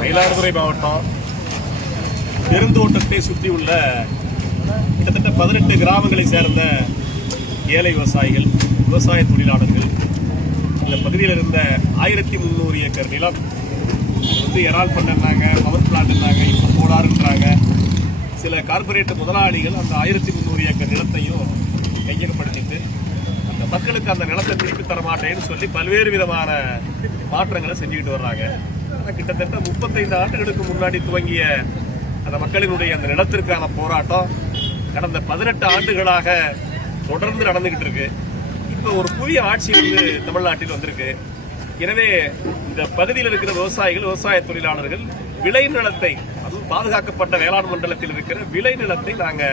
மயிலாடுதுறை மாவட்டம் பெருந்தோட்டத்தை சுற்றியுள்ள கிட்டத்தட்ட 18 கிராமங்களை சேர்ந்த ஏழை விவசாயிகள், விவசாய தொழிலாளர்கள் இந்த பகுதியில் இருந்த 1300 ஏக்கர் நிலம் இறால் பண்ணாங்க, பவர் பிளான்ட் இருந்தாங்க, இப்போ போலாறுன்றாங்க. சில கார்பரேட் முதலாளிகள் அந்த 1300 ஏக்கர் நிலத்தையும் கையகப்படுத்திட்டு அந்த மக்களுக்கு அந்த நிலத்தை திருப்பி தர மாட்டேன்னு சொல்லி பல்வேறு விதமான மாற்றங்களை செஞ்சுக்கிட்டு வர்றாங்க. கிட்டத்தட்ட 35 ஆண்டுகளுக்கு முன்னாடி துவங்கிய அந்த மக்களினுடைய அந்த நிலத்திற்கான போராட்டம் கடந்த 18 ஆண்டுகளாக தொடர்ந்து நடந்துகிட்டு இருக்கு. இப்ப ஒரு புதிய ஆட்சி தமிழ்நாட்டில் வந்திருக்கு. எனவே இந்த பகுதியில் இருக்கிற விவசாயிகள், விவசாய தொழிலாளர்கள் விளை நிலத்தை, அதுவும் பாதுகாக்கப்பட்ட வேளாண் மண்டலத்தில் இருக்கிற விளை நிலத்தை நாங்க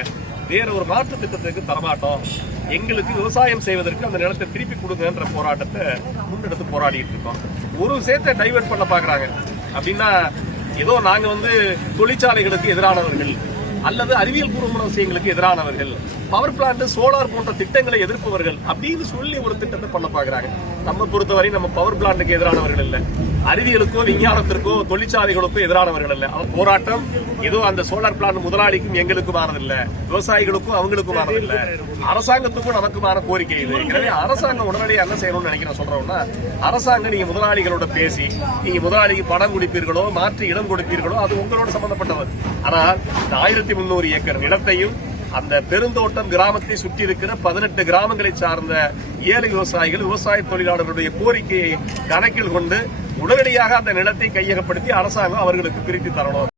வேற ஒரு மாற்று திட்டத்துக்கு தரமாட்டோம், எங்களுக்கு விவசாயம் செய்வதற்கு அந்த நிலத்தை திருப்பி கொடுங்கன்ற போராட்டத்தை முன்னெடுத்து போராடிட்டு இருக்கோம். ஒரு விஷயத்தை டைவர்ட் பண்ண பாக்குறாங்க. அப்படின்னா ஏதோ நாங்க தொழிற்சாலைகளுக்கு எதிரானவர்கள் அல்லது அறிவியல் பூர்வமான விஷயங்களுக்கு எதிரானவர்கள், பவர் பிளான்ட், சோலார் போன்ற திட்டங்களை எதிர்ப்பவர்கள் அப்படின்னு சொல்லி ஒரு திட்டத்தை பண்ண பாக்குறாங்க. நம்ம பொறுத்தவரை நம்ம பவர் பிளான்ட்டுக்கு எதிரானவர்கள் இல்ல, அறிவியலுக்கோ விஞ்ஞானத்திற்கோ தொழிற்சாலைகளுக்கோ எதிரானவர்கள் இல்ல. அவன் போராட்டம் ஏதோ அந்த சோலார் பிளான்ட் முதலாளிக்கும் எங்களுக்குமானதில்ல, விவசாயிகளுக்கும் அவங்களுக்குமானதில்ல, அரசாங்கத்துக்கும் நமக்குமான கோரிக்கை இது. எனவே அரசாங்கம் உடனடியாக என்ன செய்யணும்னு நினைக்கிறேன் சொல்றோம்னா, அரசாங்கம் நீங்க முதலாளிகளோட பேசி நீங்க முதலாளிக்கு பணம் கொடுப்பீர்களோ மாற்றி இடம் கொடுப்பீர்களோ அது உங்களோட சம்பந்தப்பட்டவர். ஆனால் இந்த 1300 ஏக்கர் நிலத்தையும் அந்த பெருந்தோட்டம் கிராமத்தை சுற்றி இருக்கிற 18 கிராமங்களை சார்ந்த ஏழை விவசாயிகள், விவசாய தொழிலாளர்களுடைய கோரிக்கையை கணக்கில் கொண்டு உடனடியாக அந்த நிலத்தை கையகப்படுத்தி அரசாங்கம் அவர்களுக்கு பிரித்து தரணும்.